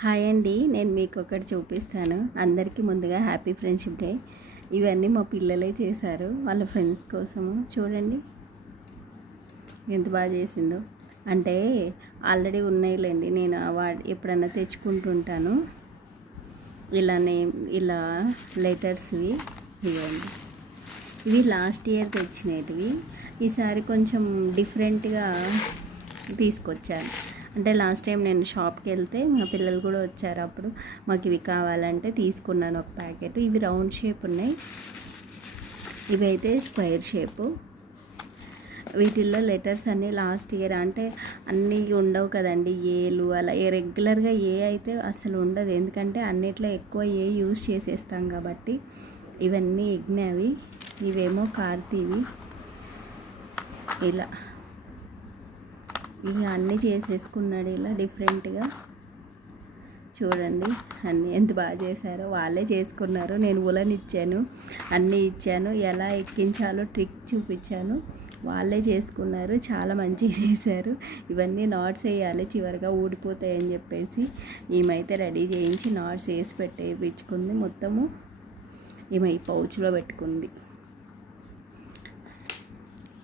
Hi అండి, నేను మీకు ఒకటి చూపిస్తాను. అందరికీ ముందుగా హ్యాపీ ఫ్రెండ్షిప్ డే. ఇవన్నీ మా పిల్లలే చేశారు వాళ్ళ ఫ్రెండ్స్ కోసము. చూడండి ఎంత బాగా చేసిందో. అంటే ఆల్రెడీ ఉన్నాయిలేండి, నేను ఎప్పుడన్నా తెచ్చుకుంటుంటాను ఇలా లెటర్స్వి. ఇవ్వండి, ఇవి లాస్ట్ ఇయర్ తెచ్చినవి. ఈసారి కొంచెం డిఫరెంట్గా తీసుకొచ్చాను. అంటే లాస్ట్ టైం నేను షాప్కి వెళ్తే మా పిల్లలు కూడా వచ్చారు, అప్పుడు మాకు ఇవి కావాలంటే తీసుకున్నాను ఒక ప్యాకెట్. ఇవి రౌండ్ షేప్ ఉన్నాయి, ఇవైతే స్క్వేర్ షేపు. వీటిల్లో లెటర్స్ అన్నీ లాస్ట్ ఇయర్ అంటే అన్నీ ఉండవు కదండి, ఏలు అలా రెగ్యులర్గా ఏ అయితే అసలు ఉండదు, ఎందుకంటే అన్నిట్లో ఎక్కువ ఏ యూజ్ చేసేస్తాం కాబట్టి. ఇవన్నీ యజ్ఞవి, ఇవేమో కార్తీవి. ఇలా ఇక అన్నీ చేసేసుకున్నాడు ఇలా డిఫరెంట్గా. చూడండి అన్నీ ఎంత బాగా చేశారో. వాళ్ళే చేసుకున్నారు, నేను ఉలన్ ఇచ్చాను, అన్నీ ఇచ్చాను, ఎలా ఎక్కించాలో ట్రిక్ చూపించాను. వాళ్ళే చేసుకున్నారు, చాలా మంచిగా చేశారు. ఇవన్నీ నాట్స్ వేయాలి, చివరిగా ఊడిపోతాయని చెప్పేసి ఈమైతే రెడీ చేయించి నాట్స్ వేసి పెట్టేపించుకుంది. మొత్తము ఈమె ఈ పౌచ్లో పెట్టుకుంది.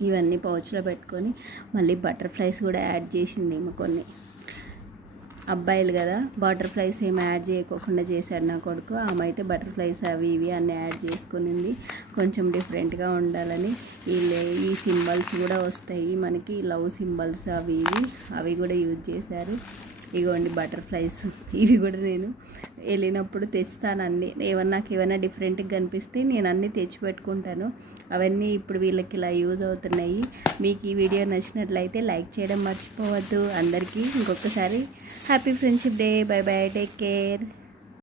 ఇవన్నీ పౌచ్లో పెట్టుకొని మళ్ళీ బటర్ఫ్లైస్ కూడా యాడ్ చేసింది ఏమో కొన్ని. అబ్బాయిలు కదా, బటర్ఫ్లైస్ ఏమి యాడ్ చేయకోకుండా చేశాడు నా కొడుకు. ఆమె అయితే బటర్ఫ్లైస్ అవి ఇవి అన్నీ యాడ్ చేసుకునింది, కొంచెం డిఫరెంట్గా ఉండాలని. ఈ సింబల్స్ కూడా వస్తాయి మనకి, లవ్ సింబల్స్ అవి ఇవి, అవి కూడా యూజ్ చేశారు. ఇగోండి బటర్ఫ్లైస్, ఇవి కూడా నేను వెళ్ళినప్పుడు తెస్తాను అన్నీ. నాకు ఏమైనా డిఫరెంట్గా కనిపిస్తే నేను అన్నీ తెచ్చి పెట్టుకుంటాను. అవన్నీ ఇప్పుడు వీళ్ళకి ఇలా యూజ్ అవుతున్నాయి. మీకు ఈ వీడియో నచ్చినట్లయితే లైక్ చేయడం మర్చిపోవద్దు. అందరికీ ఇంకొకసారి happy friendship day. By by, take care.